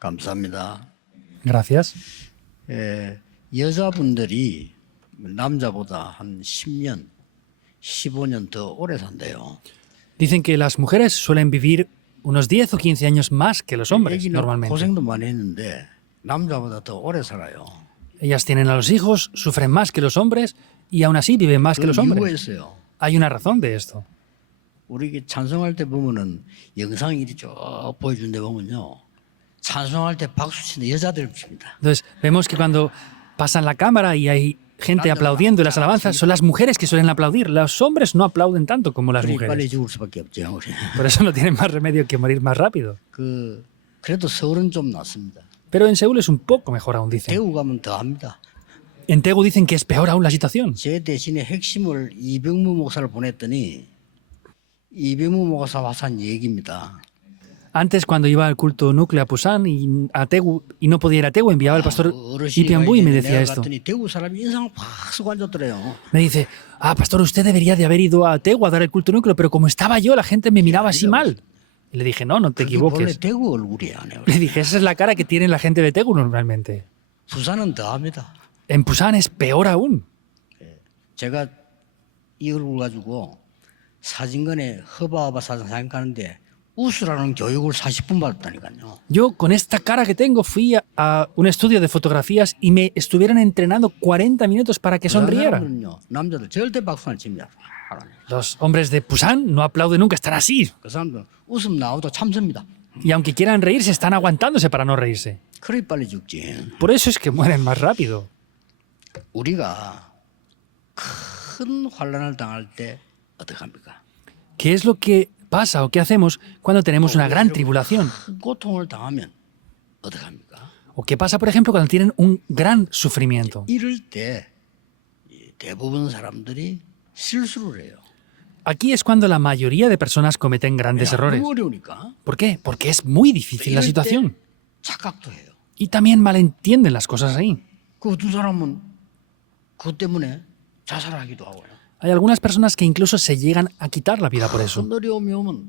감사합니다. Gracias. 여자분들이 남자보다 한 10년, 15년 더 오래 산대요. Dicen que las mujeres suelen vivir unos 10 o 15 años más que los hombres, 애기는 normalmente. 고생도 많이 했는데 남자보다 더 오래 살아요. Ellas tienen a los hijos, sufren más que los hombres y aún así viven más que los 그 이유가 hombres. 있어요. Hay una razón de esto. 우리 찬송할 때 보면은 영상 이리 쭉 보여준 데 보면요. 찬송할 때 박수 치는 여자들 칩니다. Entonces, vemos que cuando pasan la cámara y hay gente aplaudiendo en las alabanzas, son las mujeres que suelen aplaudir. Los hombres no aplauden tanto como las 그러니 빨리 mujeres. 죽을 수밖에 없죠. 우리. Por eso no tienen más remedio que morir más rápido. 그래도 서울은 좀 낫습니다. Pero en Seúl es un poco mejor aún, dicen. 대구 가면 더 합니다. En Daegu dicen que es peor aún la situación. 제 대신에 핵심을 이병무 목사를 보냈더니 이병무 목사 와서 한 얘기입니다. Antes, cuando iba al culto núcleo a Busan y a Daegu, y no podía ir a Daegu, enviaba al pastor Ipianbu y me decía esto. 갔더니 대구 사람이 인상을 팍 쓰고 앉았더래요. Me dice, pastor, usted debería de haber ido a Daegu a dar el culto núcleo, pero como estaba yo, la gente me miraba así mal. Y le dije, no te 그게 원래 equivoques. 대구 얼굴이야. Le dije, esa es la cara que tiene la gente de Daegu normalmente. 부산은 더 합니다. En Busan es peor aún. 제가 이 얼굴 가지고 사진관에 허바허바 사진 가는데 웃으라는 교육을 40분 받았다니까요. Yo, con esta cara que tengo, fui a un estudio de fotografías y me estuvieron entrenando 40 minutos para que sonriera. 사람들은요, 남자들 절대 박수 안 칩니다. Los hombres de Busan no aplauden nunca, están así. 그 사람들은 웃음 나오도 참습니다. Y aunque quieran reírse, están aguantándose para no reírse. 그리 빨리 죽지. Por eso es que mueren más rápido. 우리가 큰 환란을 당할 때 어떡합니까? ¿Qué es lo que pasa o qué hacemos cuando tenemos una gran tribulación? 큰 고통을 당하면 어떡합니까? ¿O qué pasa, por ejemplo, cuando tienen un gran sufrimiento? 이럴 때 대부분 사람들이 실수를 해요. Aquí es cuando la mayoría de personas cometen grandes errores. 너무 어려우니까. ¿Por qué? Porque es muy difícil la 이럴 때 situación. 착각도 해요. Y también malentienden las cosas ahí. 그 어떤 사람은 그것 때문에 자살하기도 하고요. Hay algunas personas que incluso se llegan a quitar la vida por eso. 큰 어려움이 오면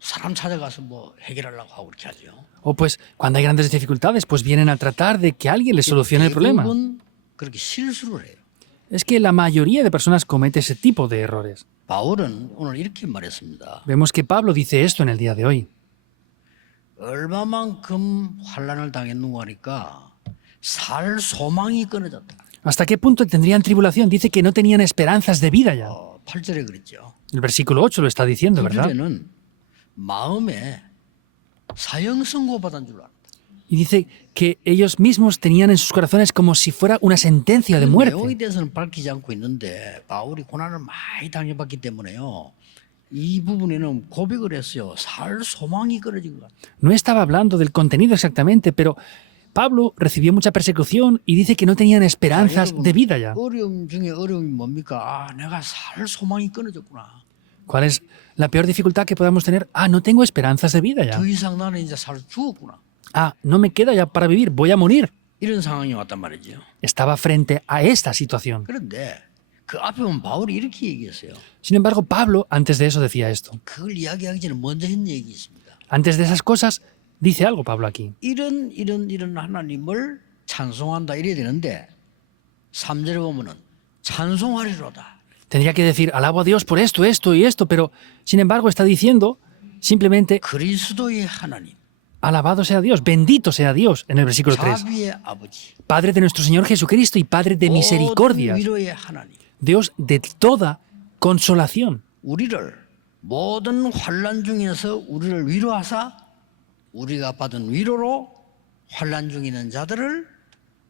사람 찾아가서 뭐 해결하려고 하고 그렇게 하죠. O pues cuando hay grandes dificultades, pues vienen a tratar de que alguien les solucione el problema. 대부분 그렇게 실수를 해요. Es que la mayoría de personas comete ese tipo de errores. 바울은 오늘 이렇게 말했습니다. Vemos que Pablo dice esto en el día de hoy. 얼마만큼 환란을 당했는가 하니까 살 소망이 끊어졌다. ¿Hasta qué punto tendrían tribulación? Dice que no tenían esperanzas de vida ya. 8절에 그랬죠. El versículo 8 lo está diciendo, ¿verdad? 9절에는 마음에 사형 선고받은 줄 알았다. Y dice que ellos mismos tenían en sus corazones como si fuera una sentencia de 그 내용에 muerte. 대해서는 밝히지 않고 있는데 바울이 고난을 많이 당해봤기 때문에요. 이 부분에는 고백을 했어요. 살 소망이 끊어진 것 같아요. No estaba hablando del contenido exactamente, pero Pablo recibió mucha persecución y dice que no tenían esperanzas de vida ya. 어려움 중에 어려움이 뭡니까? 내가 살 소망이 끊어졌구나. ¿Cuál es la peor dificultad que podamos tener? No tengo esperanzas de vida ya. 더 이상 나는 이제 살 죽었구나. No me queda ya para vivir, voy a morir. 이런 상황이 왔단 말이죠. Estaba frente a esta situación. 그런데 그 앞에 보면 바울이 이렇게 얘기했어요. Sin embargo, Pablo, antes de eso, decía esto. 그걸 이야기하기 전에 먼저 했는 얘기 있습니다. Antes de esas cosas, dice algo Pablo aquí. 이런 하나님을 찬송한다 이래야 되는데 3절에 보면은 찬송하리로다. Tendría que decir, alabo a Dios por esto, esto y esto, pero sin embargo está diciendo simplemente, 그리스도의 하나님, alabado sea Dios, bendito sea Dios, en el versículo 3. 자비의 아버지, Padre de nuestro Señor Jesucristo y Padre de 모든 misericordias, 위로의 하나님, Dios de toda consolación. 우리를 모든 환난 중에서 우리를 위로하사 우리가 받은 위로로 환난 중에 있는 자들을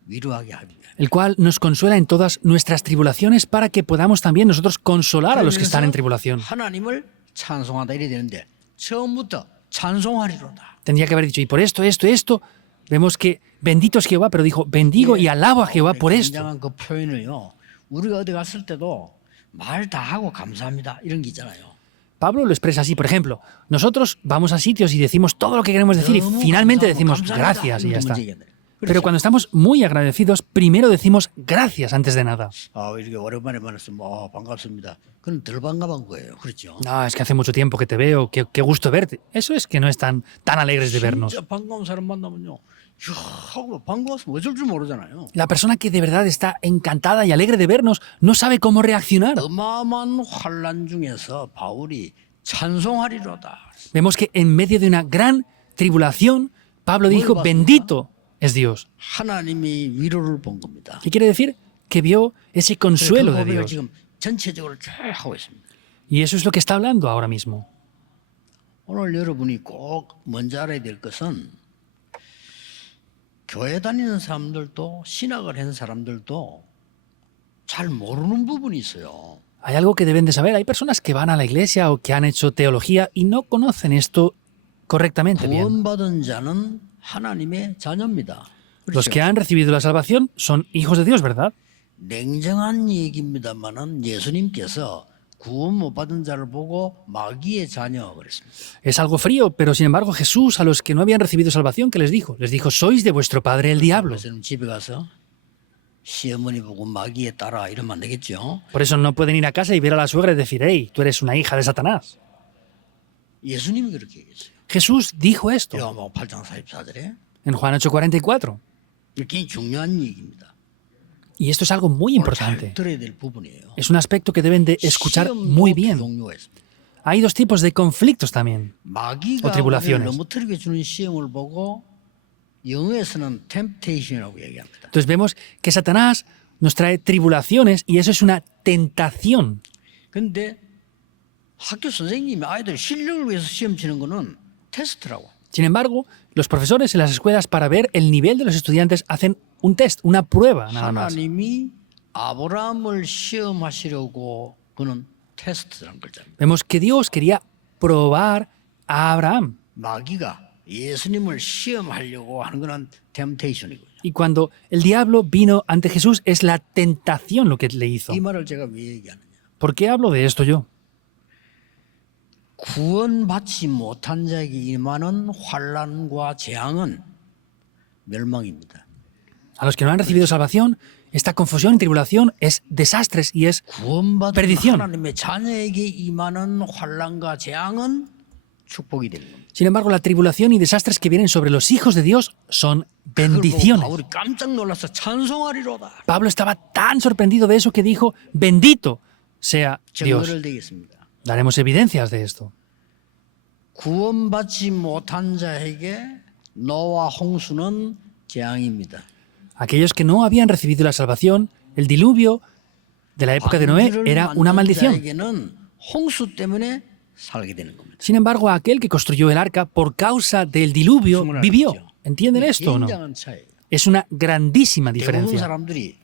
위로하게 합니다. El cual nos consuela en todas nuestras tribulaciones para que podamos también nosotros consolar a los que están en tribulación. 하나님을 찬송하다 이래야 되는데 처음부터 찬송하리로다. Tendría que haber dicho, y por esto, vemos que bendito es Jehová, pero dijo, bendigo y alabo a Jehová por esto. 굉장한 그 표현을요. 우리가 어디 갔을 때도 말 다 하고 감사합니다 이런 게 있잖아요. Pablo lo expresa así, por ejemplo, nosotros vamos a sitios y decimos todo lo que queremos decir y finalmente decimos gracias y ya está. Pero cuando estamos muy agradecidos, primero decimos gracias antes de nada. 아, 이렇게 오랜만에 만났으면 반갑습니다. 그건 덜 반가운 거예요. 그렇죠? No, es que hace mucho tiempo que te veo, qué gusto verte. Eso es que no están tan alegres de vernos. 진짜 반가운 사람 만나면요. 이야, 하고 반가웠으면 어쩔 줄 모르잖아요. La persona que de verdad está encantada y alegre de vernos no sabe cómo reaccionar. 어마어마한 환란 중에서 바울이 찬송하리로다. Vemos que en medio de una gran tribulación, Pablo dijo, bendito es Dios. 하나님이 위로를 본 겁니다. ¿Qué quiere decir? Que vio ese consuelo 그 de 고백을 Dios. 지금 전체적으로 쭉 하고 있습니다. Y eso es lo que está hablando ahora mismo. 오늘 여러분이 꼭 먼저 알아야 될 것은 교회 다니는 사람들도 신학을 한 사람들도 잘 모르는 부분이 있어요. Hay algo que deben de saber. Hay personas que van a la iglesia o que han hecho teología y no conocen esto correctamente bien. 구원받은 자는 하나님의 자녀입니다. Los 그렇죠? que han recibido la salvación son hijos de Dios, ¿verdad? 냉정한 얘기입니다만은 예수님께서 구원 못 받은 자를 보고 마귀의 자녀 그랬습니다. Es algo frío, pero sin embargo Jesús a los que no habían recibido salvación, ¿qué les dijo? Les dijo, sois de vuestro padre el diablo. 그래서 집에 가서 시어머니 보고 마귀의 딸아 이러면 안 되겠죠. Por eso no pueden ir a casa y ver a la suegra y decir, hey, tú eres una hija de Satanás. 예수님이 그렇게 얘기했어요. Jesús dijo esto 요한복음 8장 44절에 en Juan 8:44. 굉장히 중요한 얘기입니다. Y esto es algo muy 오늘 잘 importante. 들어야 될 부분이에요. Es un aspecto que deben de escuchar muy bien. 종류가 있습니다. Hay dos tipos de conflictos también. 마귀가 o tribulaciones. 우리를 넘어뜨리게 주는 시험을 보고 영어에서는 temptation이라고 얘기합니다. Entonces vemos que Satanás nos trae tribulaciones y eso es una tentación. 근데 학교 선생님이 아이들 실력을 위해서 시험 치는 거는 테스트라고. Sin embargo, los profesores en las escuelas para ver el nivel de los estudiantes hacen un test, una prueba nada más. 하나님이 아브라함을 시험하시려고 그는 테스트라는 거잖아요. Vemos que Dios quería probar a Abraham. 마귀가 예수님을 시험하려고 하는 거는 temptation이고요. Y cuando el diablo vino ante Jesús es la tentación lo que le hizo. 이 말을 제가 왜 얘기하느냐? ¿Por qué hablo de esto yo? 구원받지 못한 자에게 임하는 환난과 재앙은 멸망입니다. A los que no han recibido salvación, esta confusión y tribulación es desastres y es 구원받은 perdición. 하나님의 자녀에게 임하는 환난과 재앙은 축복이 되는 겁니다. Sin embargo, la tribulación y desastres que vienen sobre los hijos de Dios son bendiciones. 바울이 깜짝 놀라서 찬송하리로다. Pablo estaba tan sorprendido de eso que dijo, bendito sea Dios. 증거를 대겠습니다. Daremos evidencias de esto. 구원받지 못한 자에게 노아 홍수는 재앙입니다. Aquellos que no habían recibido la salvación, el diluvio de la época de Noé era una maldición. 자에게는 홍수 때문에 살게 되는 겁니다. Sin embargo, aquel que construyó el arca por causa del diluvio vivió. ¿Entienden esto o no? 굉장한 차이예요. Es una grandísima 대부분 diferencia. 사람들이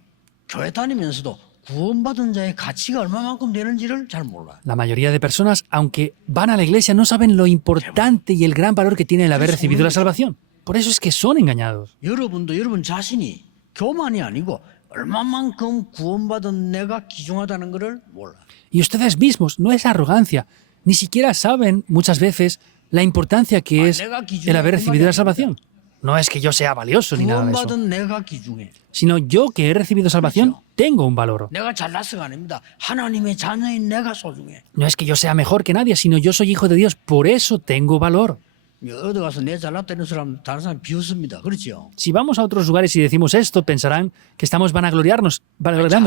교회 다니면서도 구원받은 자의 가치가 얼마만큼 되는지를 잘 몰라요. La mayoría de personas, aunque van a la iglesia, no saben lo importante y el gran valor que tiene el haber recibido la salvación. Por eso es que son engañados. 여러분도 여러분 자신이 교만이 아니고 얼마만큼 구원받은 내가 귀중하다는 것을 몰라요. Y ustedes mismos, no es arrogancia, ni siquiera saben muchas veces la importancia que es el haber recibido la salvación. No es que yo sea valioso ni nada de eso, 구원받은 내가 귀중해. sino yo que he recibido salvación tengo un valor. 내가 잘나서가 아닙니다. 하나님의 자녀인 내가 소중해. No es que yo sea mejor que nadie, sino yo soy hijo de Dios, por eso tengo valor. 어디 가서 내 잘났다 이런 사람 다른 사람 비웃습니다. 그렇죠? Si vamos a otros lugares y decimos esto, pensarán que estamos vanagloriándonos,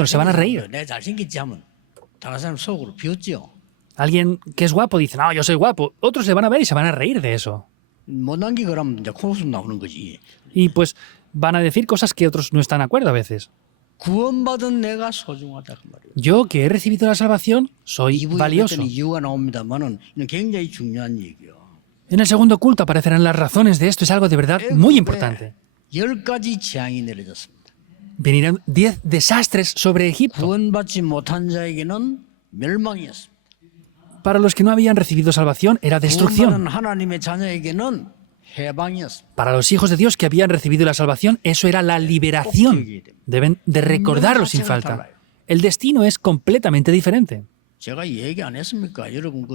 se van a reír. 내 잘생겼지 하면 다른 사람 속으로 비웃죠. Alguien que es guapo dice, no, yo soy guapo. Otros le van a ver y se van a reír de eso. 못난 게 그러면 이제 코웃음 나오는 거지. Y pues van a decir cosas que otros no están de acuerdo a veces. 구원받은 내가 소중하다 그 말이에요. Yo que he recibido la salvación soy 이부에 valioso. 그랬더니 이유가 나옵니다만은 이건 굉장히 중요한 얘기요. En el segundo culto aparecerán las razones de esto. Es algo de verdad muy importante. 10가지 재앙이 내려졌습니다. Venirán 10 desastres sobre Egipto. 구원받지 못한 자에게는 멸망이었습니다. Para los que no habían recibido salvación era destrucción. 구원받은 하나님의 자녀에게는 해방이었습니다. Para los hijos de Dios que habían recibido la salvación, eso era la liberación. Deben de recordarlo sin falta. El destino es completamente diferente. 제가 얘기 안 했습니까? 여러분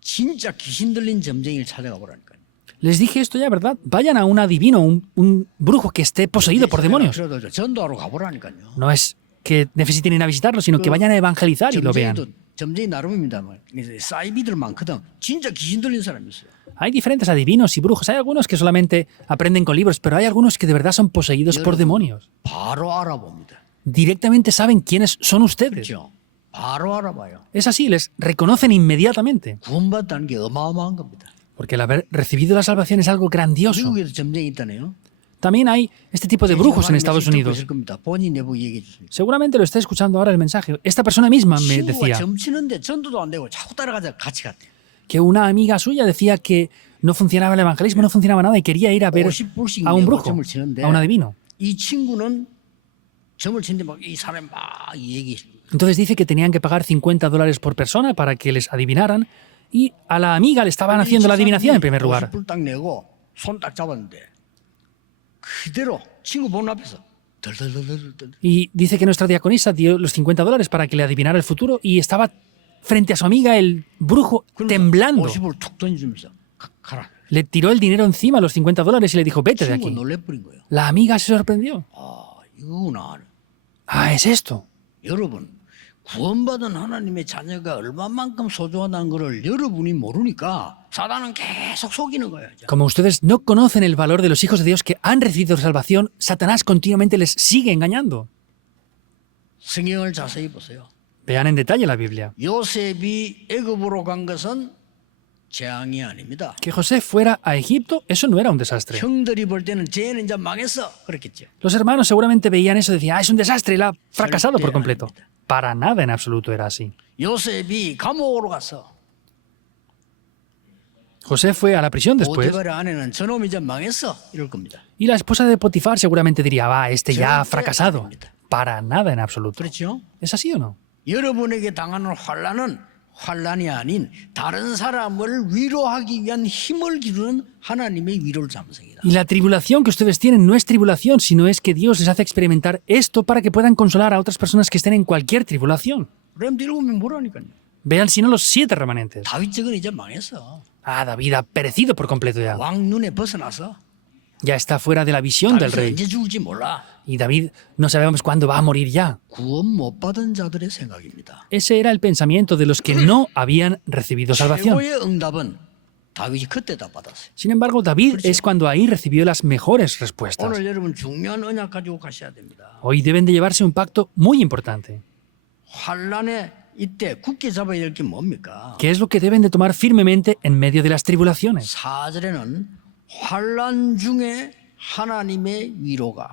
진짜 귀신 들린 점쟁이를 찾아가 보라니까요. Les dije esto ya, ¿verdad? Vayan a un adivino, un brujo que esté poseído por demonios. 그래도 전도하러 가보라니까요. No es que necesiten ir a visitarlo, sino que vayan a evangelizar y lo vean. 점쟁이 나름입니다만 사이비들 많거든. 진짜 귀신 들린 사람이 있어요. Hay diferentes adivinos y brujos. Hay algunos que solamente aprenden con libros, pero hay algunos que de verdad son poseídos por demonios. 바로 알아봅니다. Directamente saben quiénes son ustedes. 그렇죠? 바로 알아봐요. Es así, les reconocen inmediatamente. 구원받다는 게 어마어마한 겁니다. Porque el haber recibido la salvación es algo grandioso. 미국에도 점쟁이 있다네요. También hay este tipo de brujos en Estados Unidos. 있을 겁니다. 본인 내부 얘기해 주십니다. Seguramente lo está escuchando ahora el mensaje. Esta persona misma me 친구가 decía 점치는데 전도도 안 되고 자꾸 따라가자 같이 갔대. que una amiga suya decía que no funcionaba el evangelismo, no funcionaba nada y quería ir a ver 50불씩 a un 내고 brujo, 점을 치는데 a un adivino. 이 친구는 점을 치는데 막 이 사람이 막 얘기해. Entonces dice que tenían que pagar $50 por persona para que les adivinaran y a la amiga le estaban haciendo la adivinación en primer lugar. 50불 딱 내고 손 딱 잡았는데 그대로 친구 보는 앞에서 덜덜덜덜덜. Y dice que nuestra diaconisa dio los $50 para que le adivinara el futuro y estaba frente a su amiga el brujo temblando. 50불 툭 던지면서 가라. Le tiró el dinero encima, los $50, y le dijo, vete de 친구 aquí. 놀래버린 거예요. La amiga se sorprendió. 아 이거구나. Ah, es esto. 여러분 구원받은 하나님의 자녀가 얼마만큼 소중하다는 것을 여러분이 모르니까 사단은 계속 속이는 거예요. Como ustedes no conocen el valor de los hijos de Dios que han recibido salvación, Satanás continuamente les sigue engañando. 성경을 자세히 보세요. Vean en detalle la Biblia. 요셉이 애굽으로 간 것은 재앙이 아닙니다. Que José fuera a Egipto, eso no era un desastre. 형들이 볼 때는 쟤는 이제 망했어 그랬겠죠. Los hermanos seguramente veían eso y decían, ah, es un desastre, él ha fracasado por completo. Para nada en absoluto era así. 요셉이 감옥으로 갔어. José fue a la prisión después 보디발의 아내는 저놈이 이제 망했어 이럴 겁니다. y la esposa de Potifar seguramente diría, va, este ya ha fracasado. Para nada en absoluto. 그렇죠? ¿Es así o no? 여러분에게 당하는 환난은 환난이 아닌 다른 사람을 위로하기 위한 힘을 기르는 하나님의 위로를 잠성이다. Y la tribulación que ustedes tienen no es tribulación, sino es que Dios les hace experimentar esto para que puedan consolar a otras personas que estén en cualquier tribulación. 그럼 뒤로 보면 뭐라니까요. Vean si no los 7 remanentes. 다윗 적은 이제 망했어. Ah, David ha perecido por completo ya. 왕 눈에 벗어나서 Ya está fuera de la visión del 다윗은 rey. 언제 죽을지 몰라. Y David no sabemos cuándo va a morir ya. 구원 못 받은 자들의 생각입니다. Ese era el pensamiento de los que no habían recibido salvación. 최고의 응답은 다윗이 그때다 받았어요. Sin embargo, David es cuando ahí recibió las mejores respuestas. 오늘 여러분 중요한 언약 가지고 가셔야 됩니다. Hoy deben de llevarse un pacto muy importante. 환란에 이때 굳게 잡아야 될 게 뭡니까? ¿Qué es lo que deben de tomar firmemente en medio de las tribulaciones? 4절에는 환란 중에 하나님의 위로가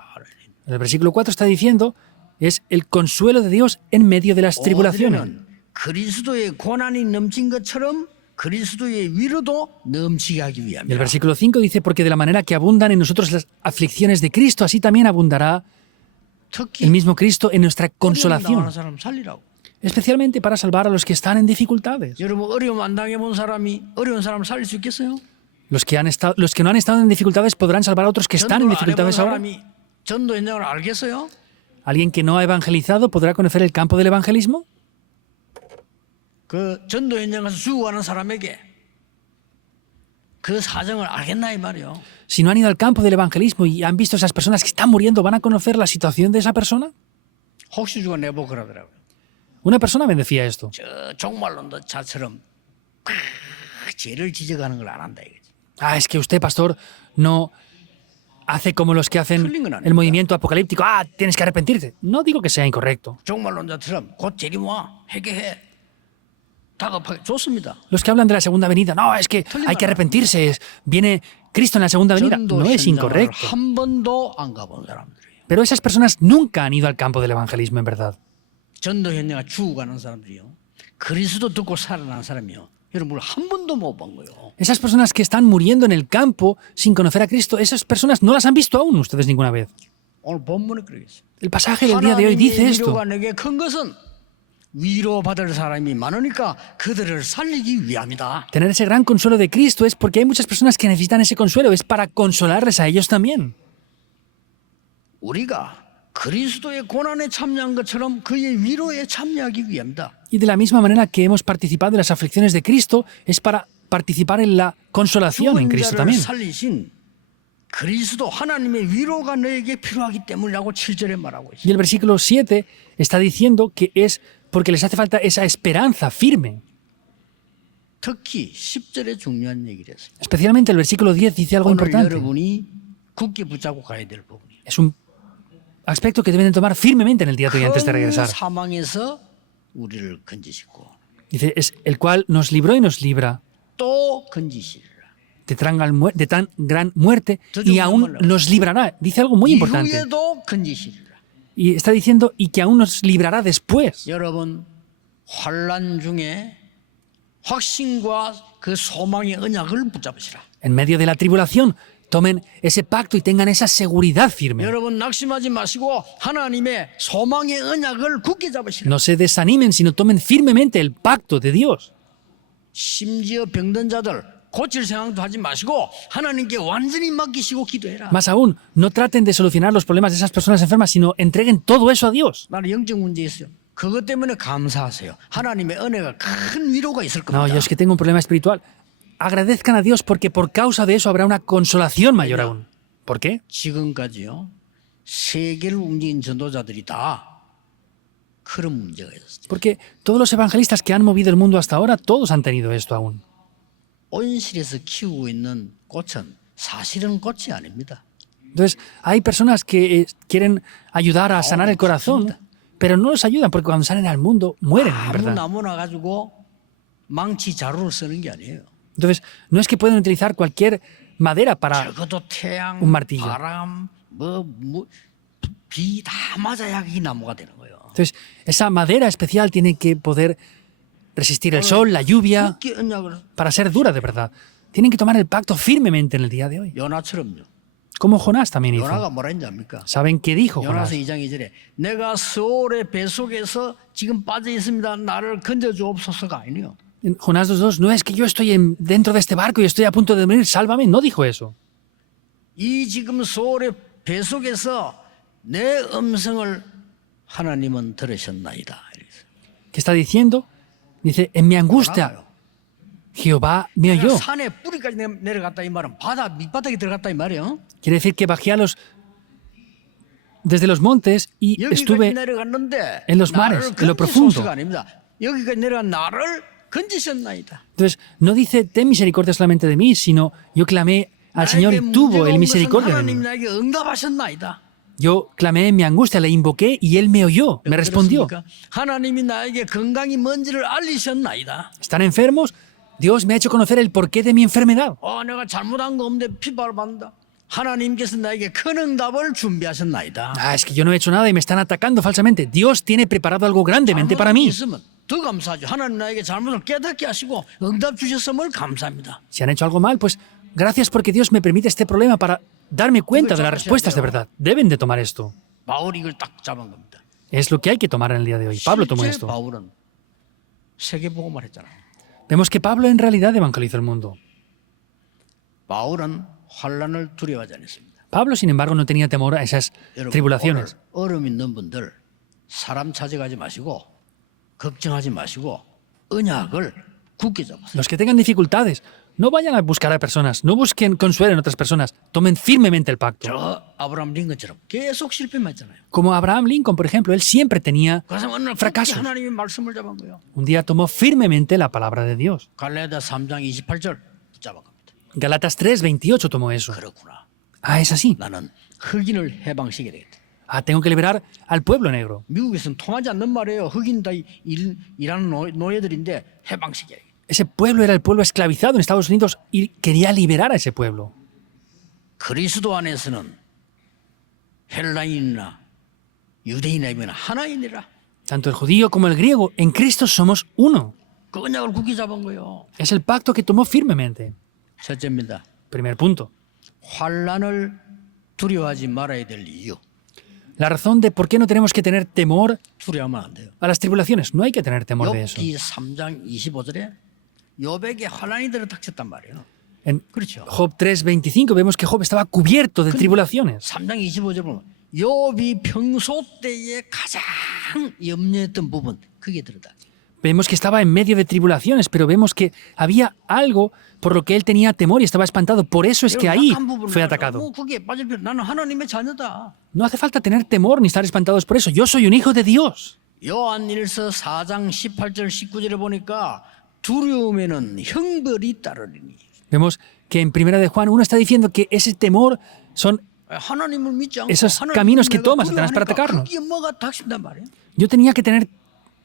El versículo 4 está diciendo, es el consuelo de Dios en medio de las tribulaciones. 5절에는 그리스도의 고난이 넘친 것처럼 그리스도의 위로도 넘치게 하기 Y el 위함이다. versículo 5 dice, porque de la manera que abundan en nosotros las aflicciones de Cristo, así también abundará 특히 el mismo Cristo en nuestra 어려움 consolación, 당하는 사람 살리라고. especialmente para salvar a los que están en dificultades. 여러분 어려움 안 당해본 사람이 어려운 사람을 살릴 수 있겠어요? Los que no han estado en dificultades podrán salvar a otros que están en 전도를 안 해본 dificultades ahora. 사람이 전도 현장을 알겠어요? ¿Alguien que no ha evangelizado podrá conocer el campo del evangelismo? 그 전도 현장 가서 죽어가는 사람에게 그 사정을 알겠나 이 말이요. Si no han ido al campo del evangelismo y han visto a esas personas que están muriendo, ¿van a conocer la situación de esa persona? 혹시 죽어 내보 그러더라고요. Una persona me decía esto. 저 종말론도 자처럼 죄를 지적하는 걸 안 한다 이거지. Ah, es que usted, pastor, no hace como los que hacen el movimiento apocalíptico. Ah, tienes que arrepentirte. No digo que sea incorrecto. 종말론자처럼 곧 재림 와 회개해. 다급하게 좋습니다. Los que hablan de la segunda venida, no, es que hay que arrepentirse. Viene Cristo en la segunda venida. No es incorrecto. 한 번도 안 가본 사람들이에요. Pero esas personas nunca han ido al campo del evangelismo, en verdad. 전도 현장에 죽어가는 사람들이요. 그리스도 듣고 살아난 사람이요. 여러분 한 번도 못 본 거예요. Esas personas que están muriendo en el campo sin conocer a Cristo, esas personas no las han visto aún ustedes ninguna vez. 오늘 본문에 그러겠어요. El pasaje del día de hoy dice esto. 위로가 내게 큰 것은 위로받을 사람이 많으니까 그들을 살리기 위함이다. Tener ese gran consuelo de Cristo es porque hay muchas personas que necesitan ese consuelo, es para consolarles a ellos también. 우리가 그리스도의 고난에 참여한 것처럼 그의 위로에 참여하기 위함이다. Y de la misma manera que hemos participado en las aflicciones de Cristo, es para participar en la consolación en 죽은 Cristo 자를 también. 살리신 그리스도 하나님의 위로가 너에게 필요하기 때문이라고 7절에 말하고 있어요. Y el versículo 7 está diciendo que es porque les hace falta esa esperanza firme. 특히 10절에 중요한 얘기를 했어요. Especialmente el versículo 10 dice algo 오늘 importante. 여러분이 굳게 붙잡고 가야 될 부분이에요. Es un aspecto que deben de tomar firmemente en el día de hoy antes de 큰 regresar. 사망에서 우리를 건지시고 Dice, es el cual nos libró y nos libra 또 건지시리라. de tan gran muerte y aún nos librará. Dice algo muy importante. 이후에도 건지시리라. Y está diciendo y que aún nos librará después. 여러분 환난 중에 확신과 그 소망의 언약을 붙잡으시라. En medio de la tribulación, tomen ese pacto y tengan esa seguridad firme. 여러분 낙심하지 마시고 하나님의 소망의 언약을 굳게 잡으시라. No se desanimen, sino tomen firmemente el pacto de Dios. 심지어 병든 자들 고칠 생각도 하지 마시고 하나님께 완전히 맡기시고 기도해라. Más aún, no traten de solucionar los problemas de esas personas enfermas, sino entreguen todo eso a Dios. 나는 영적 문제 있어요. 그것 때문에 감사하세요. 하나님의 은혜가 큰 위로가 있을 No, 겁니다. yo es que tengo un problema espiritual. Agradezcan a Dios porque por causa de eso habrá una consolación mayor aún. ¿Por qué? 지금까지요. 세계를 움직인 전도자들이 다 그런 문제가 있었어요. Porque todos los evangelistas que han movido el mundo hasta ahora, todos han tenido esto aún. 온실에서 키우고 있는 꽃은 사실은 꽃이 아닙니다. Entonces, hay personas que quieren ayudar a sanar el corazón, pero no los ayudan porque cuando salen al mundo mueren, en 아무 verdad. 나무나 가지고 망치 자루를 쓰는 게 아니에요. Entonces, no es que pueden utilizar cualquier madera para... 적어도 태양, un martillo. 바람, 비 다 맞아야 이 나무가 되는 거예요. Entonces, esa madera especial tiene que poder resistir el sol, la lluvia, 굳게 언약을 para ser dura de verdad. Tienen que tomar el pacto firmemente en el día de hoy. 요나처럼요. Como Jonás también hizo. 요나가 뭐라 했는지 압니까? ¿Saben qué dijo Jonás? 요나서 2장 2절에 내가 스올의 뱃속에서 지금 빠져 있습니다. 나를 건져 주옵소서가 아니에요. En Jonás 2.2, no es que yo estoy dentro de este barco y estoy a punto de morir, sálvame. No dijo eso. 이 지금 스올의 뱃속에서 내 음성을 하나님은 들으셨나이다. 이랬어요. ¿Qué está diciendo? Dice, en mi angustia, 뭐라고요? Jehová me oyó. 산에 뿌리까지 내려갔다 이 말은 바다 밑바닥에 들어갔다 이 말이에요. Quiere decir que bajé desde los montes y 여기까지 estuve 내려갔는데 en los mares, 나를 en lo profundo. 건지소서가 아닙니다. 여기까지 내려간 나를 건지셨나이다. Entonces, no dice, ten misericordia solamente de mí, sino yo clamé al Señor y tuvo Él misericordia de mí. 하나님 나에게 응답하셨나이다. Yo clamé en mi angustia, le invoqué y Él me oyó, me respondió. 들었습니까? 하나님이 나에게 건강이 뭔지를 알리셨나이다. ¿Están enfermos? Dios me ha hecho conocer el porqué de mi enfermedad. 내가 잘못한 거 없는데 피바를 받는다. 하나님께서 나에게 큰 응답을 준비하셨나이다. Ah, es que yo no he hecho nada y me están atacando falsamente. Dios tiene preparado algo grandemente para mí. 있으면 더 감사하죠. 하나님 나에게 잘못을 깨닫게 하시고 응답 주셨음을 감사합니다. Si han hecho algo mal, pues gracias porque Dios me permite este problema para darme cuenta de las respuestas de verdad. Deben de tomar esto. 바울이 이걸 딱 잡은 겁니다. Es lo que hay que tomar en el día de hoy. Pablo tomó 실제 esto. 바울은 세계복음을 했잖아요. Vemos que Pablo en realidad evangelizó el mundo. 바울은 환란을 두려워하지 않았습니다. Pablo, sin embargo, no tenía temor a esas 여러분, tribulaciones. 오늘 어려움 있는 분들 사람 찾아가지 마시고 걱정하지 마시고 언약을 굳게 잡으세요. Los que tengan dificultades, no vayan a buscar a personas, no busquen consuelo en otras personas, tomen firmemente el pacto. 저 아브라함 링컨처럼 계속 실패만 했잖아요. Como Abraham Lincoln, por ejemplo, él siempre tenía 그래서 어느 날 굳게 fracasos. 하나님의 말씀을 잡은 거예요. Un día tomó firmemente la palabra de Dios. 갈라디아 3장 28절 붙잡은 겁니다. Galatas 3:28 tomó eso. 그렇구나. Ah, es así. 나는 흑인을 해방시켜야 되겠다. Ah, tengo que liberar al pueblo negro. 미국에서는 통하지 않는 말이에요. 흑인 다 일하는 노예들인데 해방시켜야 돼. Ese pueblo era el pueblo esclavizado en Estados Unidos y quería liberar a ese pueblo. 그리스도 안에서는 헬라인이나 유대인이나 하나이니라. Tanto el judío como el griego, en Cristo somos uno. 그 언약을 굳게 잡은 거예요. Es el pacto que tomó firmemente. 첫째입니다. Primer punto. 환란을 두려워하지 말아야 될 이유. La razón de por qué no tenemos que tener temor 두려워하면 안 돼요. a las tribulaciones. No hay que tener temor de eso. 욥기 3장 25절에 욥에게 환란이 들어닥쳤단 말이에요. En 그렇죠. Job 3:25 vemos que Job estaba cubierto de tribulaciones. 3장 25절 보면 욥이 평소 때에 가장 염려했던 부분 그게 들어다. Vemos que estaba en medio de tribulaciones, pero vemos que había algo por lo que él tenía temor y estaba espantado. Por eso es que ahí fue atacado. No hace falta tener temor ni estar espantados por eso. Yo soy un hijo de Dios. 요한일서 4장 18절 19절에 보니까 두려움에는 형벌이 따르리니. Vemos que en Primera de Juan 1 está diciendo que ese temor son esos caminos que toma Satanás para atacarnos. Yo tenía que tener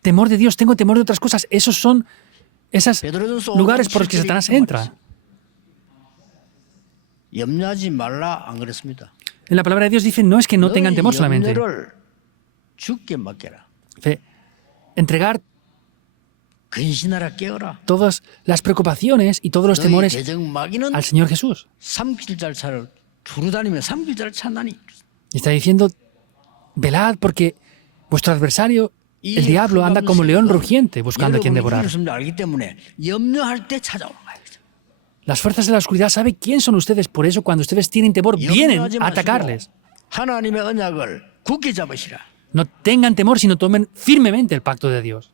temor de Dios, tengo temor de otras cosas. Esos son esos lugares por los que Satanás entra. 염려하지 말라 안 그랬습니다. En la palabra de Dios dice, no es que no tengan temor solamente. 염려를 주께 맡겨라. Entregar 근신하라 깨어라. todas las preocupaciones y todos los temores 대적 마귀는 al Señor Jesús. 삼킬잘차를 두루다니며 삼킬잘 찾나니. Está diciendo, velad porque vuestro adversario, el diablo, anda como león rugiente buscando a quien devorar. 알기 때문에 염려할 때 찾아오는 거예요. Las fuerzas de la oscuridad saben quién son ustedes, por eso cuando ustedes tienen temor vienen a atacarles. 하나님의 언약을 굳게 잡으시라. No tengan temor, sino tomen firmemente el pacto de Dios.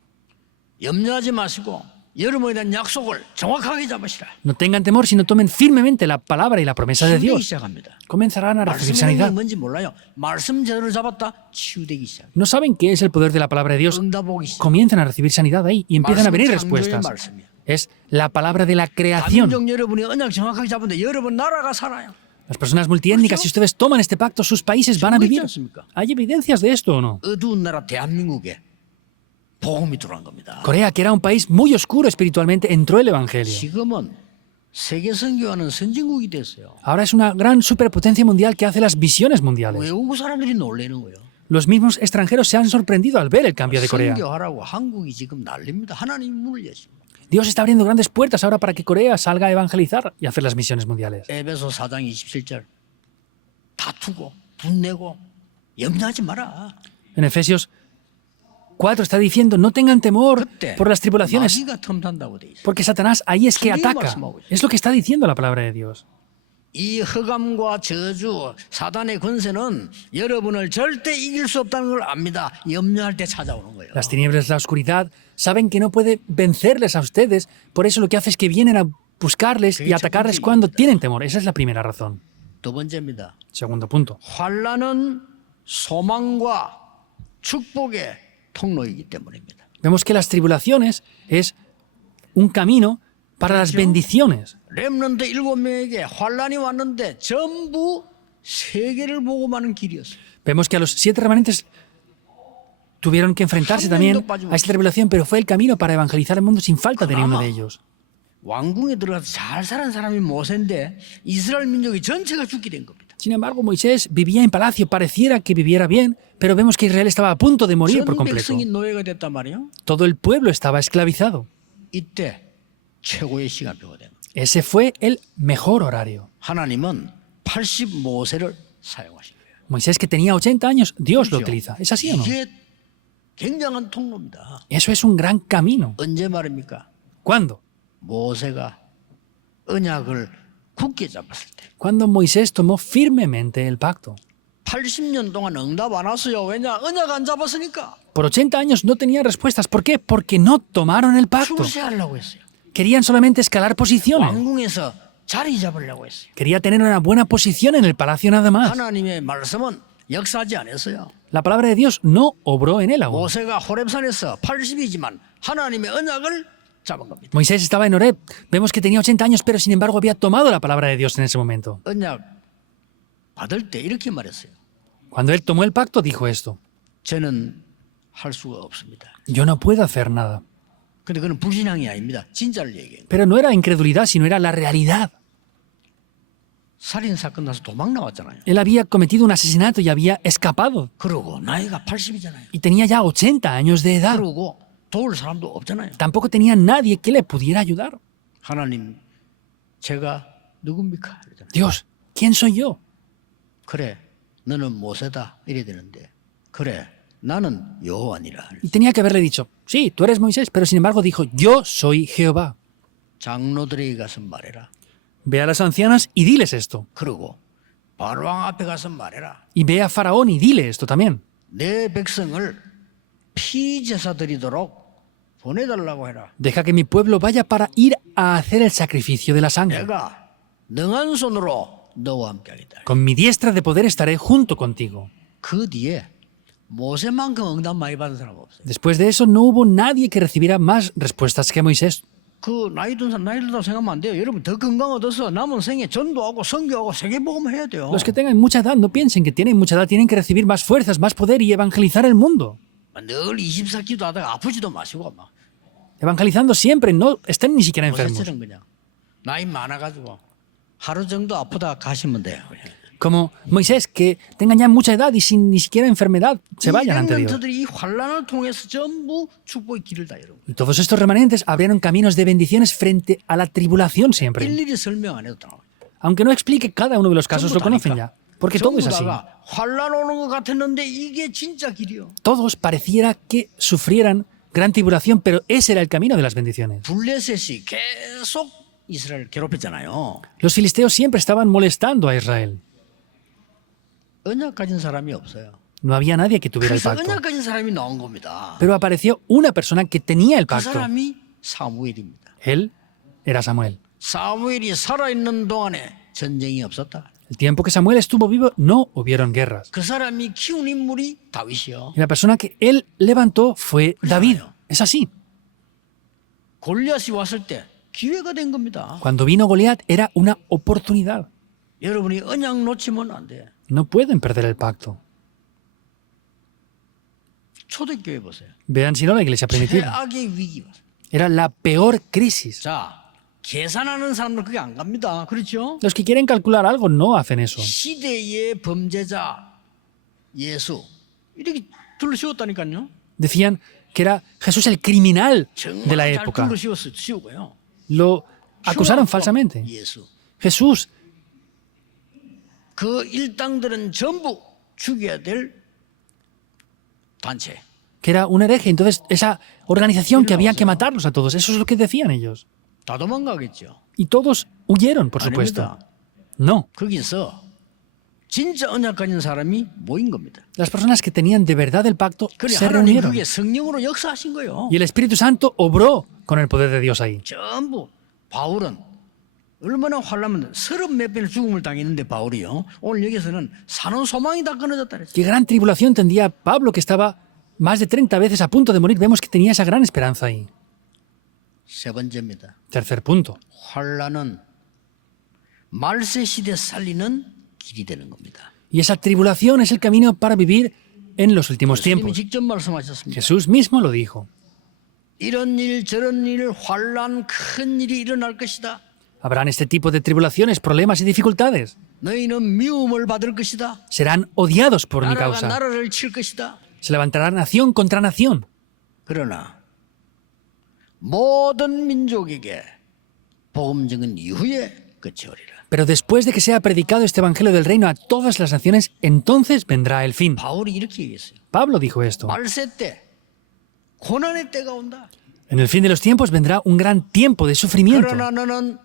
염려하지 마시고 여러분에 대한 약속을 정확하게 잡으시라. No tengan temor, sino tomen firmemente la palabra y la promesa de Dios. 시작합니다. Comenzarán a recibir 말씀이 sanidad. 뭔지 몰라요. 말씀 제대로 잡았다 치유되기 시작. No saben qué es el poder de la palabra de Dios. 응답 오기 시작. Comienzan a recibir sanidad ahí y empiezan a venir 말씀은 respuestas. 창조의 말씀이야. Es la palabra de la creación. 가민족 여러분이 언약 정확하게 잡은데 여러분 나라가 살아요. Las personas multiétnicas, si ustedes toman este pacto, sus países van a vivir. ¿Hay evidencias de esto o no? 어두운 나라 대한민국에 복음이 들어간 겁니다. Corea, que era un país muy oscuro espiritualmente, entró el Evangelio. 지금은 세계 선교하는 선진국이 됐어요. Ahora es una gran superpotencia mundial que hace las visiones mundiales. 외국 사람들이 놀라는 거예요. Los mismos extranjeros se han sorprendido al ver el cambio de Corea. 선교하라고 한국이 지금 난립니다. 하나님 문을 여십니다. Dios está abriendo grandes puertas ahora para que Corea salga a evangelizar y hacer las misiones mundiales. 에베소 4장 27절 다투고 분내고 염려하지 마라. En Efesios 4 está diciendo, no tengan temor 그때 por las tribulaciones, 마귀가 틈탄다고 돼 있어요. porque Satanás ahí es que ataca. Es lo que está diciendo la palabra de Dios. 이 흑암과 저주, 사단의 권세는 여러분을 절대 이길 수 없다는 걸 압니다. 염려할 때 찾아오는 거예요. Las tinieblas, la oscuridad, saben que no puede vencerles a ustedes, por eso lo que hace es que vienen a buscarles y atacarles cuando tienen temor. Esa es la primera razón. 두 번째입니다. Segundo punto. 환난은 소망과 축복의 통로이기 때문입니다. Vemos que las tribulaciones es un camino para las bendiciones. 렘넌트 7명에게 환난이 왔는데 전부 세계를 보고 마는 길이었어요. Vemos que a los 7 remanentes tuvieron que enfrentarse también a esta tribulación, pero fue el camino para evangelizar el mundo sin falta de ninguno de ellos. 왕궁에 들어가서 잘 사는 사람이 모세인데 이스라엘 민족이 전체가 죽게 된 겁니다. Sin embargo, Moisés vivía en palacio, pareciera que viviera bien, pero vemos que Israel estaba a punto de morir por 전 completo. 백성이 노예가 됐단 말이에요. Todo el pueblo estaba esclavizado. 이때 최고의 시간표가 된 거예요. Ese fue el mejor horario. 하나님은 80 모세를 사용하신 거예요. Moisés, que tenía 80 años, Dios lo utiliza. ¿Es así o no? 이게 굉장한 통로입니다. Eso es un gran camino. 언제 말입니까? ¿Cuándo? 모세가 언약을 굳게 잡았을 때. Cuando Moisés tomó firmemente el pacto. 80년 동안 응답 안 왔어요. 왜냐? 언약 안 잡았으니까. Por 80 años no tenía respuestas. ¿Por qué? Porque no tomaron el pacto. 출세하려고 했어요. Querían solamente escalar posiciones. 왕궁에서 자리 잡으려고 했어요. Quería tener una buena posición en el palacio nada más. 하나님의 말씀은 역사하지 않았어요. La palabra de Dios no obró en él aún. 모세가 호렙산에서 80이지만 하나님의 언약을 잡은 겁니다. Moisés estaba en Horeb. Vemos que tenía 80 años, pero sin embargo había tomado la palabra de Dios en ese momento. 언약 받을 때 이렇게 말했어요. Cuando él tomó el pacto, dijo esto. 저는 할 수가 없습니다. Yo no puedo hacer nada. 근데 그건 불신앙이 아닙니다. 진짜를 얘기해요. Pero no era incredulidad, sino era la realidad. 살인 사건 나서 도망 나왔잖아요. Él había cometido un asesinato y había escapado. 그러고 나이가 80이잖아요. Y tenía ya 80 años de edad. 그러고 도울 사람도 없잖아요. Tampoco tenía nadie que le pudiera ayudar. 하나님, 제가 누굽니까? 이러잖아요. Dios, ¿quién soy yo? 그래, 너는 모세다 이래야 되는데 그래, 나는 여호와니라. Y tenía que haberle dicho, sí, tú eres Moisés, pero sin embargo dijo, yo soy Jehová. 장로들에게 가서 말해라. Ve a las ancianas y diles esto. 그러고 바로왕 앞에 가서 말해라. Y ve a Faraón y dile esto también. 내 백성을 피제사 드리도록 보내달라고 해라. Deja que mi pueblo vaya para ir a hacer el sacrificio de la sangre. 내가 능한 손으로 너와 함께하겠다. Con mi diestra de poder estaré junto contigo. 그 뒤에 모세만큼 응답 많이 받은 사람 없어요. Después de eso no hubo nadie que recibiera más respuestas que Moisés. 그 나이 든 사람 나이 들다고 생각하면 안 돼요. 여러분 더 건강 얻어서 남은 생에 전도하고 선교하고 세계복음 해야 돼요. Los que tengan mucha edad no piensen que tienen mucha edad, tienen que recibir más fuerzas, más poder y evangelizar el mundo. 늘 24기도 하다가 아프지도 마시고 막 Evangelizando siempre, no estén ni siquiera enfermos. 모세처럼 그냥 나이 많아가지고 하루 정도 아프다 가시면 돼요. Como Moisés, que tengan ya mucha edad y sin ni siquiera enfermedad, se vayan ante Dios. 렘넌트들이 이 환란을 통해서 전부 축복의 길을 다 열어. Y todos estos remanentes abrieron caminos de bendiciones frente a la tribulación siempre. 일일이 설명 안 해도 다. Aunque no explique cada uno de los casos, lo conocen ya. Porque todo es así. 환란 오는 것 같았는데 이게 진짜 길이요. Todos pareciera que sufrieran gran tribulación, pero ese era el camino de las bendiciones. 블레셋이 계속 이스라엘 괴롭혔잖아요. Los filisteos siempre estaban molestando a Israel. 언약 가진 사람이 없어요. No había nadie que tuviera el 그래서 pacto. 언약 가진 사람이 나온 겁니다. Pero apareció una persona que tenía el 그 pacto. 사람이 사무엘입니다. Él era Samuel. 사무엘이 살아있는 동안에 전쟁이 없었다. El tiempo que Samuel estuvo vivo no hubieron guerras. 그 사람이 키운 인물이 다윗이요. Y la persona que él levantó fue David. Es así. 골리앗이 왔을 때 기회가 된 겁니다. Cuando vino Goliat era una oportunidad. 여러분이 언약 놓치면 안 돼. No pueden perder el pacto. 초대교회 보세요. Vean si no la iglesia primitiva. 최악의 위기 봤어요. Era la peor crisis. 자, 계산하는 사람들 그게 안 갑니다. 그렇죠? Los que quieren calcular algo no hacen eso. 시대의 범죄자 예수 이렇게 둘러씌웠다니까요. Decían que era Jesús el criminal de la 정말 잘 época. 둘러씌우고요. Lo acusaron falsamente. 예수. Jesús. 그 일당들은 전부 죽여야 될 단체. Que era un hereje. Entonces, esa organización que había que matarlos a todos. Eso es lo que decían ellos. 다 도망가겠죠. Y todos huyeron, por supuesto. 아닙니다. No. 거기서 진짜 언약 가진 사람이 모인 겁니다. Las personas que tenían de verdad el pacto 그래 se 하나님 reunieron. 그게 성령으로 역사하신 거예요. Y el Espíritu Santo obró con el poder de Dios ahí. 전부 바울은 얼마나 환란하면 30몇 번의 죽음을 당했는데 바울이요. 오늘 여기서는 사는 소망이 다 끊어졌다 그랬어요. Qué gran tribulación tendría Pablo, que estaba más de 30 veces a punto de morir. Vemos que tenía esa gran esperanza ahí. 세 번째입니다. Tercer punto. 환란은 말세 시대 살리는 길이 되는 겁니다. Y esa tribulación es el camino para vivir en los últimos 예수님이 tiempos. 직접 말씀하셨습니다. Jesús mismo lo dijo. 이런 일 저런 일 환란 큰 일이 일어날 것이다. Habrán este tipo de tribulaciones, problemas y dificultades. 너희는 미움을 받을 것이다. Serán odiados por mi 나라가 causa. 나라를 칠 것이다. Se levantará nación contra nación. 그러나 모든 민족에게 복음 증은 이후에 끝이 오리라. Pero después de que sea predicado este evangelio del reino a todas las naciones, entonces vendrá el fin. 바울이 이렇게 얘기했어요. Pablo dijo esto. 말세 때 고난의 때가 온다. En el fin de los tiempos vendrá un gran tiempo de sufrimiento. 그러나 너는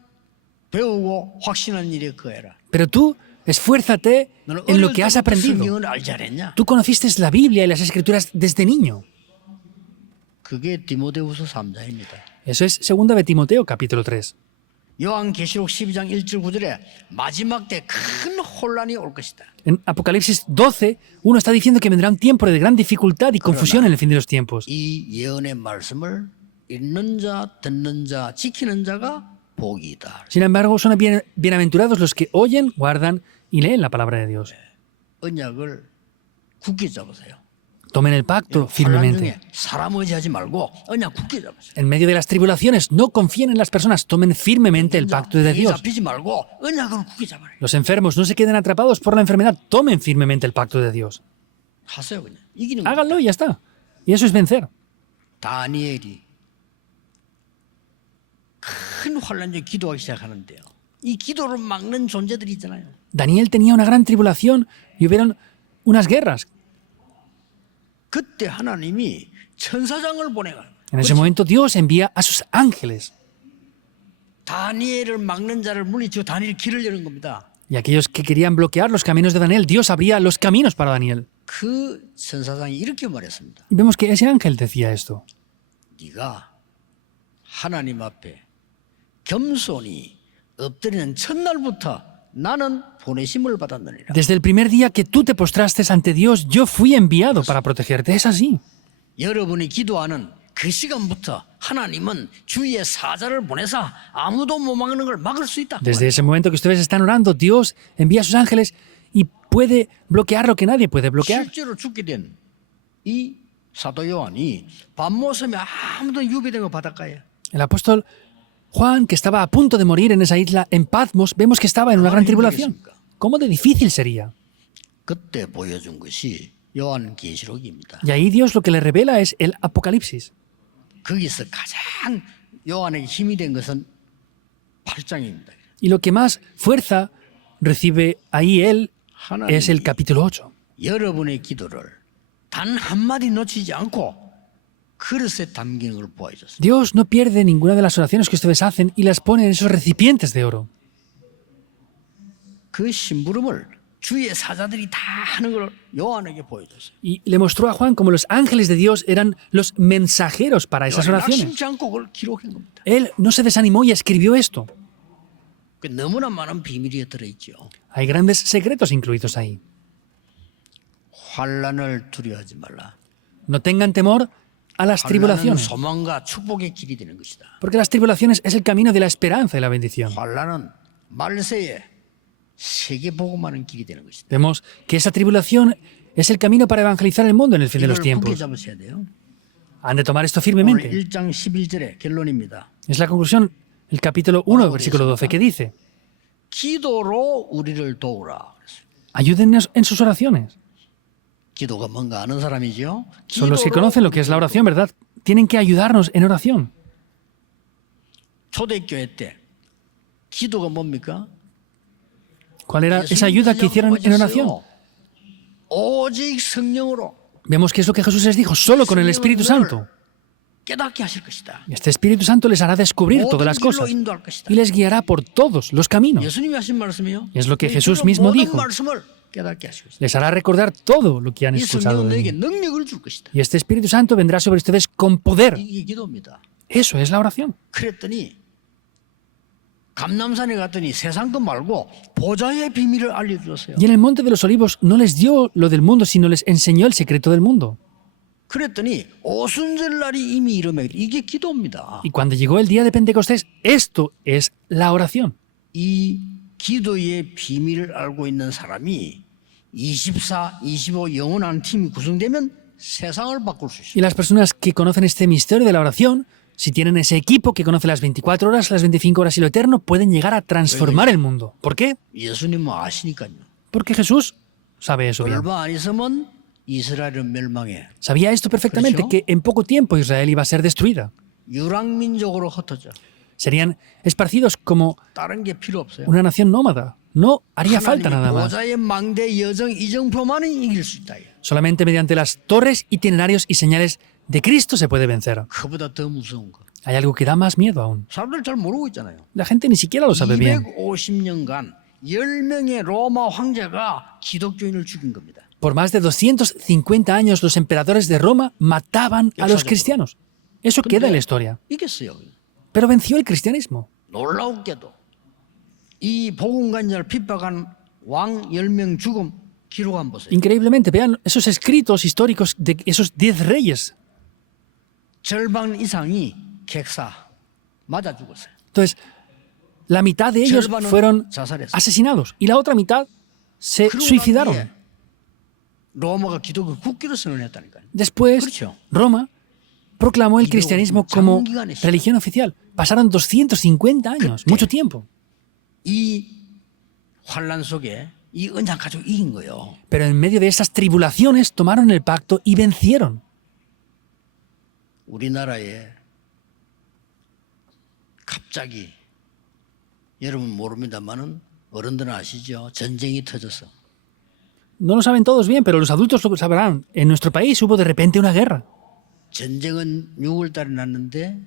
배우고 확신한 일에 거해라. Pero tú, esfuérzate 너는 en lo 어릴 que has 때부터 aprendido. 성경을 알지 않았냐? Tú conociste la Biblia y las Escrituras desde niño. 그게 디모데후서 3장입니다. Eso es 2 de Timoteo, capítulo 3. 요한계시록 12장 1절 9절에 마지막 때 큰 혼란이 올 것이다. En Apocalipsis 12, uno está diciendo que vendrá un tiempo de gran dificultad y confusión en el fin de los tiempos. 이 예언의 말씀을 읽는 자, 듣는 자, 지키는 자가 복이 있다. Sin embargo, son bienaventurados los que oyen, guardan y leen la palabra de Dios. 언약을 굳게 잡으세요. Tomen el pacto 환란 firmemente. 중에 사람 의지하지 말고 언약 굳게 잡으세요. En medio de las tribulaciones, no confíen en las personas, tomen firmemente el pacto de Dios. 잡히지 말고 언약을 굳게 잡아라. Los enfermos no se queden atrapados por la enfermedad, tomen firmemente el pacto de Dios. 하세요 그냥. 이기는 거. Háganlo y ya está. Y eso es vencer. 다니엘이 큰 환란 중에 기도하기 시작하는데요. 이 기도를 막는 존재들이 있잖아요. Daniel tenía una gran tribulación y hubieron unas guerras. 그때 하나님이 천사장을 보내가. En ese momento Dios envía a sus ángeles 다니엘을 막는 자를 물리치고 다니엘 길을 여는 겁니다. y aquellos que querían bloquear los caminos de Daniel, Dios abría los caminos para Daniel. 그 천사장이 이렇게 말했습니다. Y vemos que ese ángel decía esto. 네가 하나님 앞에 겸손히 엎드리는 첫날부터 나는 보내심을 받았느니라. Desde el primer día que tú te postraste ante Dios, yo fui enviado para protegerte. Es así. 여러분이 기도하는 그 시간부터 하나님은 주의 사자를 보내사 아무도 못 막는 걸 막을 수 있다. Desde ese momento que ustedes están orando, Dios envía a sus ángeles y puede bloquear lo que nadie puede bloquear. 실제로 죽게 된 이 사도 요한이 밤모섬에 아무도 유배된 거 바닷가에. El apóstol Juan, que estaba a punto de morir en esa isla, en Patmos, vemos que estaba en una gran tribulación. ¿Cómo de difícil sería? 그때 보여준 것이 요한계시록입니다. Y ahí Dios lo que le revela es el Apocalipsis. 거기서 가장 요한에게 힘이 된 것은 8장입니다. Y lo que más fuerza recibe ahí él es el 하나님이 capítulo 8. 여러분의 기도를 단 한마디 놓치지 않고 그릇에 담기는 걸 보여줬어요. Dios no pierde ninguna de las oraciones que ustedes hacen y las pone en esos recipientes de oro. 그 심부름을 주의 사자들이 다 하는 걸 요한에게 보여줬어요. Y le mostró a Juan como los ángeles de Dios eran los mensajeros para esas 요한이 oraciones. 낙심치 않고 그걸 기록한 겁니다. Él no se desanimó y escribió esto. 그 너무나 많은 비밀이 들어있죠. Hay grandes secretos incluidos ahí. 환난을 두려워하지 말라. No tengan temor a las 환난은 tribulaciones, 소망과 축복의 길이 되는 것이다. porque las tribulaciones es el camino de la esperanza y la bendición. 환난은 말세에 세계 복음하는 길이 되는 것이다. Vemos que esa tribulación es el camino para evangelizar el mundo en el fin de 이걸 los 굳게 tiempos. 잡으셔야 돼요. Han de tomar esto 오늘 firmemente. 1장 11절의 결론입니다. Es la conclusión, el capítulo 1, versículo 12, que dice: 기도로 우리를 도우라. ayúdennos en sus oraciones. 기도가 뭔가 아는 사람이죠. Son los que conocen lo que es la oración, ¿verdad? Tienen que ayudarnos en oración. 초대교회 때 기도가 뭡니까? ¿Cuál era esa ayuda que hicieron en oración? 오직 성령으로 Vemos que es lo que Jesús les dijo, solo con el Espíritu Santo. 깨닫게 하실 것이다. Este Espíritu Santo les hará descubrir todas las 모든 길로 cosas 인도할 것이다. y les guiará por todos los caminos. 예수님이 하신 말씀이요. Es lo que Jesús mismo 모든 dijo. 말씀을 깨닫게 하실 것이다. Les hará recordar todo lo que han 이 escuchado 성령은 de 너에게 mí. 능력을 줄 것이다. Y este Espíritu Santo vendrá sobre ustedes con poder. 이게 기도입니다. Eso es la oración. 그랬더니 감람산에 갔더니 세상 것 말고 보좌의 비밀을 알려주었어요. Y en el Monte de los Olivos no les dio lo del mundo, sino les enseñó el secreto del mundo. 그랬더니 오순절날이 이미 이르매 이게 기도입니다. Y cuando llegó el día de Pentecostés, esto es la oración. 이 기도의 비밀을 알고 있는 사람이 24, 25 영원한 팀이 구성되면 세상을 바꿀 수 Y 있어요. las personas que conocen este misterio de la oración, si tienen ese equipo que conoce las 24 horas, las 25 horas y lo eterno, pueden llegar a transformar el mundo. ¿Por qué? 예수님은 아시니까요. Porque Jesús sabe eso bien. 얼마 안 있으면 이스라엘은 멸망해. Sabía esto perfectamente, ¿Creció? que en poco tiempo Israel iba a ser destruida. 유랑민족으로 흩어져. Serían esparcidos como 다른 게 필요 없어요. una nación nómada. No haría falta nada 하나님이 más. 보좌의 망대 여정 이정표만은 이길 수 있다. Solamente mediante las torres, itinerarios y señales de Cristo se puede vencer. 그보다 더 무서운 거. Hay algo que da más miedo aún. 사람들 잘 모르고 있잖아요. La gente ni siquiera lo sabe bien. 250년간 10명의 로마 황제가 기독교인을 죽인 겁니다. Por más de 250 años los emperadores de Roma mataban a los cristianos. Eso queda en la historia. 이겼어요. Pero venció el cristianismo. 놀라웠게도 이 복음관자를 핍박한 왕 10명 죽음 기록 한번 보세요. Increíblemente, vean esos escritos históricos de esos 10 reyes. 절반 이상이 객사 맞아 죽었어요. Entonces, la mitad de ellos 절반은 fueron 자살했어요. asesinados y la otra mitad se 그러고 난 suicidaron. 뒤에 로마가 기독교 국기로 선언했다니까요. Después, 그렇죠. Roma proclamó el cristianismo como 장기간 했어요. religión oficial. Pasaron 250 años, 그때. mucho tiempo. 이 환란 속에 이 언약 가지고 이긴 거예요. Pero en medio de esas tribulaciones tomaron el pacto y vencieron. 우리나라에 갑자기 여러분 모릅니다만은 어른들은 아시죠? 전쟁이 터졌어. No lo saben todos bien, pero los adultos lo sabrán. En nuestro país hubo de repente una guerra. 전쟁은 6월 달에 났는데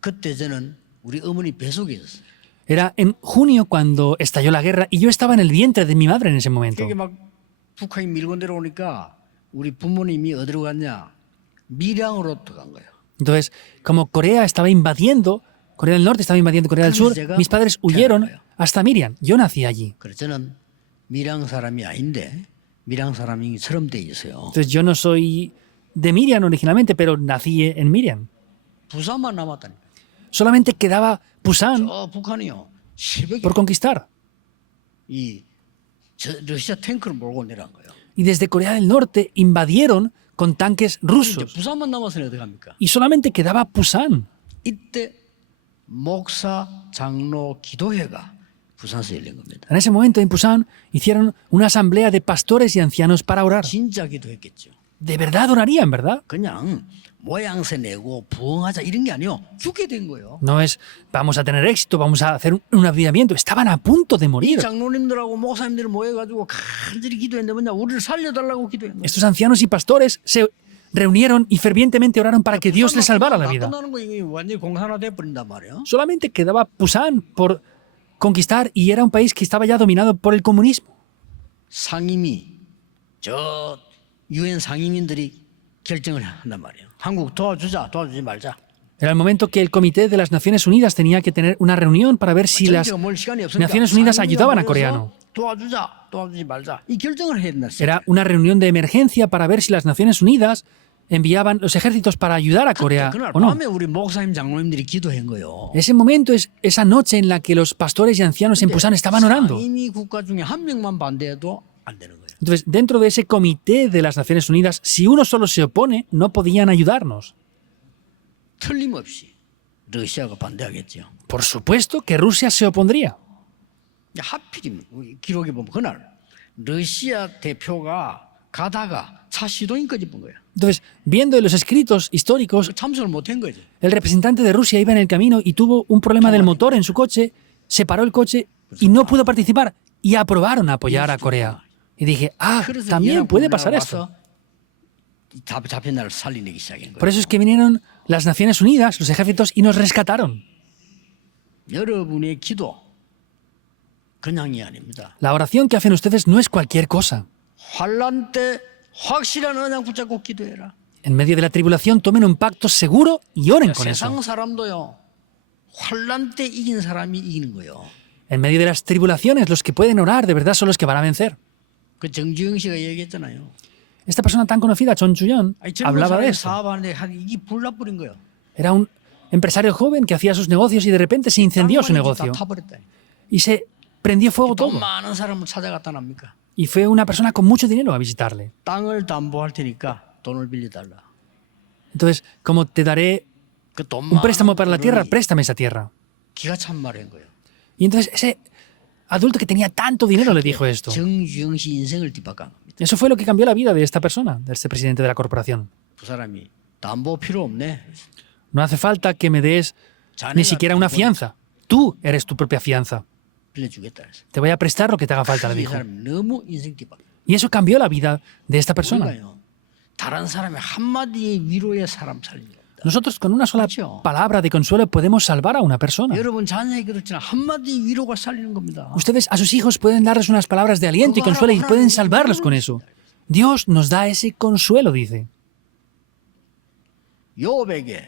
그때 저는 우리 어머니 뱃속에 있었어요. Era en junio cuando estalló la guerra y yo estaba en el vientre de mi madre en ese momento. 그게 막 북한이 밀고 내려오니까 우리 부모님이 어디로 갔냐? 밀양으로 들어간 거예요. Entonces, como Corea estaba invadiendo, Corea del Norte estaba invadiendo Corea del Sur, mis padres huyeron hasta Miriam. Yo nací allí. 그래서 저는 밀양 사람이 아닌데 밀양 사람이처럼 돼 있어요. Entonces, yo no soy de Miriam originalmente, pero nací en Miriam. 부산만 남았다니까. Solamente quedaba Pusan 북한이요. 새벽에 por conquistar. 러시아 탱크를 몰고 내려간 거예요. Y desde Corea del Norte invadieron con tanques rusos. 부산만 남았으니 어떡합니까? Y solamente quedaba Pusan. 이때 목사 장로 기도회가 부산에서 열린 겁니다. En ese momento en Pusan hicieron una asamblea de pastores y ancianos para orar. 진짜 기도했겠죠. De verdad orarían, ¿verdad? 그냥 모양새 내고 부흥하자 이런 게 아니요. 죽게 된 거예요. No es vamos a tener éxito, vamos a hacer un avivamiento. Estaban a punto de 이 morir. 장로님들하고 목사님들이 모여가지고 간절히 기도했는데 뭐냐 우리를 살려달라고 기도했는 거예요. Estos ancianos y pastores se reunieron y fervientemente oraron para que Dios les salvara la vida. 끝나는 거 이게 완전히 공산화돼 버린단 말이에요. Solamente quedaba Pusan por conquistar y era un país que estaba ya dominado por el comunismo. 상임위 저 유엔 상임인들이 결정을 한단 말이에요. 한국 도와주자, 도와주지 말자. Era el momento que el Comité de las Naciones Unidas tenía que tener una reunión para ver si las Naciones Unidas ayudaban a Coreano. 도와주자, 도와주지 말자. 이 결정을 해야 된다. Era una reunión de emergencia para ver si las Naciones Unidas enviaban los ejércitos para ayudar a Corea 그날 o no. 밤에 우리 목사님 장로님들이 기도한 거예요. Ese momento es esa noche en la que los pastores y ancianos en Pusan estaban orando. 상임위 국가 중에 한 명만 반대해도 안 되는 거예요. Entonces, dentro de ese comité de las Naciones Unidas, si uno solo se opone, no podían ayudarnos. 틀림없이 러시아가 반대하겠죠. Por supuesto que Rusia se opondría. 하필이면 기록에 보면 그날 러시아 대표가 가다가 차 시동이 꺼진 거예요. Entonces, viendo en los escritos históricos, 참석을 못한 거지. el representante de Rusia iba en el camino y tuvo un problema del motor en su coche, se paró el coche y no pudo participar y aprobaron a apoyar a Corea. Y dije, también puede pasar esto. 잡힌 나라를 살리기 시작한 거예요. Por eso es que vinieron las Naciones Unidas, los ejércitos, y nos rescataron. 여러분의 기도 그냥이 아닙니다. La oración que hacen ustedes no es cualquier cosa. 환난 때 확실한 언약 붙잡고 기도해라. En medio de la tribulación tomen un pacto seguro y oren con eso. 세상 사람도요. 환난 때 이긴 사람이 이기는 거예요. En medio de las tribulaciones, los que pueden orar de verdad son los que van a vencer. 그 정주영 씨가 얘기했잖아요. Esta persona tan conocida, Chon Chu-yeon, hablaba de eso. 사업하는데 이게 불나버린 거예요. Era un empresario joven que hacía sus negocios y de repente se incendió su negocio. Y se prendió fuego todo. 많은 사람을 찾아갔다 납니까? Y fue una persona con mucho dinero a visitarle. 땅을 담보할 테니까 돈을 빌려달라. Entonces, como te daré un préstamo para la tierra, préstame esa tierra. 기가 찬 말인 거예요. Y entonces ese adulto que tenía tanto dinero le dijo esto. 정주영 씨 인생을 뒤바꾼 겁니다. Eso fue lo que cambió la vida de esta persona, de este presidente de la corporación. 그 사람이 담보 필요 없네. No hace falta que me des ni siquiera una fianza. Tú eres tu propia fianza. 빌려주겠다 해서. Te voy a prestar lo que te haga falta, le 이 dijo. 사람 너무 인생 뒤바꾼. Y eso cambió la vida de esta persona. 우리가요. 다른 사람의 한마디의 위로의 사람 살린 겁니다. Nosotros con una sola palabra de consuelo podemos salvar a una persona. 여러분 자녀에게 그렇지만 한마디 위로가 살리는 겁니다. Ustedes a sus hijos pueden darles unas palabras de aliento y consuelo y pueden salvarlos con eso. Dios nos da ese consuelo, dice. 욥에게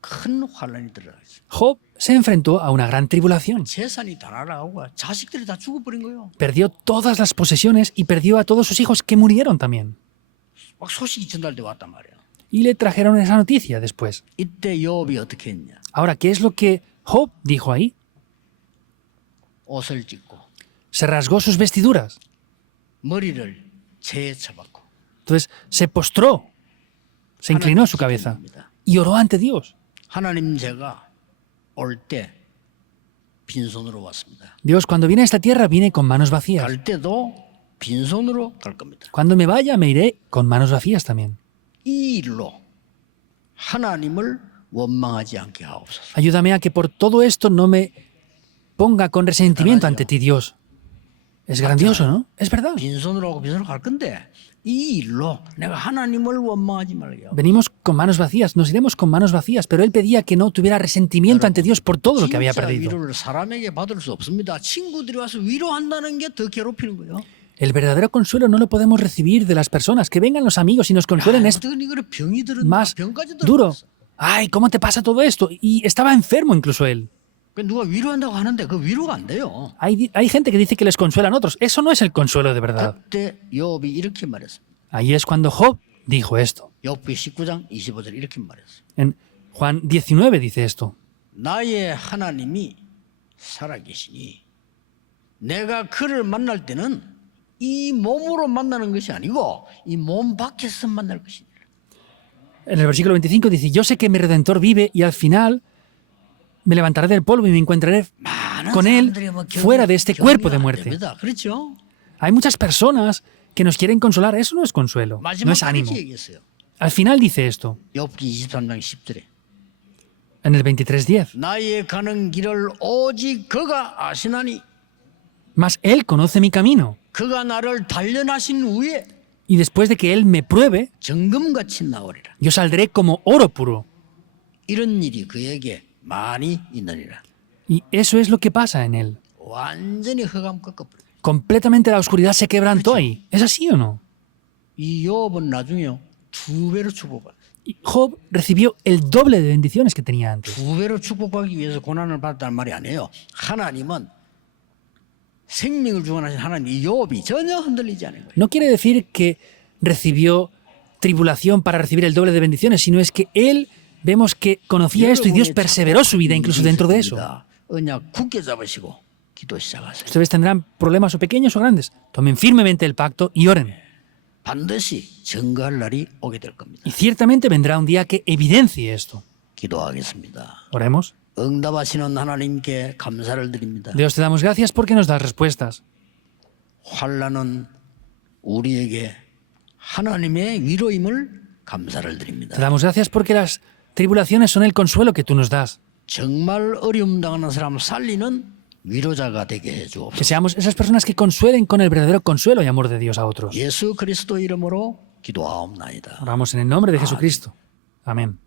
큰 환란이 들어갔어요. Job se enfrentó a una gran tribulación. 재산이 다 날아가고 자식들이 다 죽어버린 거예요. Perdió todas las posesiones y perdió a todos sus hijos que murieron también. 막 소식이 전달돼 왔단 말이에요. Y le trajeron esa noticia después. 이때 욥이 어떻게 했냐? Ahora, ¿qué es lo que Job dijo ahí? 옷을 찢고 Se rasgó sus vestiduras. 머리를 재에 쳐박고 Entonces se postró, se inclinó su cabeza y oró ante Dios. 하나님 제가 올 때 빈손으로 왔습니다. Dios, cuando viene a esta tierra, viene con manos vacías. 갈 때도 빈손으로 갈 겁니다. Cuando me vaya, me iré con manos vacías también. 이 일로 하나님을 원망하지 않게 하옵소서. Ayúdame a que por todo esto no me ponga con resentimiento ante ti, Dios. Es grandioso, ¿no? Es verdad. 빈손으로 하고 빈손으로 갈 건데 이 일로 내가 하나님을 원망하지 말게 하옵소서. Venimos con manos vacías, nos iremos con manos vacías, pero él pedía que no tuviera resentimiento ante Dios por todo lo que había 진짜 perdido. 위로를 사람에게 받을 수 없습니다. 친구들이 와서 위로한다는 게 더 괴롭히는 거예요. El verdadero consuelo no lo podemos recibir de las personas. Que vengan los amigos y nos consuelen es más duro. ¡Ay, cómo te pasa todo esto! Y estaba enfermo incluso él. Hay gente que dice que les consuelan otros. Eso no es el consuelo de verdad. Ahí es cuando Job dijo esto. En Juan 19 dice esto. 나의 하나님이 살아계시니 내가 그를 만날 때는 이 몸으로 만나는 것이 아니고 이 몸 밖에서 만날 것이니라. En el versículo 25 dice, yo sé que mi Redentor vive y al final me levantaré del polvo y me encontraré con él fuera de este cuerpo de muerte. Hay muchas personas que nos quieren consolar. Eso no es consuelo, no es ánimo. Al final dice esto. En el 23:10. Mas Él conoce mi camino. Y después de que Él me pruebe, yo saldré como oro puro. Y eso es lo que pasa en Él. Completamente la oscuridad se quebrantó ahí. ¿Es así o no? Y Job recibió el doble de bendiciones que tenía antes. No quiere decir que recibió tribulación para recibir el doble de bendiciones, sino es que él, vemos que conocía esto y Dios perseveró su vida incluso dentro de eso. Ustedes tendrán problemas o pequeños o grandes. Tomen firmemente el pacto y oren. Y ciertamente vendrá un día que evidencie esto. Oremos. Dios, te damos gracias porque nos das respuestas. Te damos gracias porque las tribulaciones son el consuelo que tú nos das. Que seamos esas personas que consuelen con el verdadero consuelo y amor de Dios a otros. Oramos en el nombre de Jesucristo. Amén.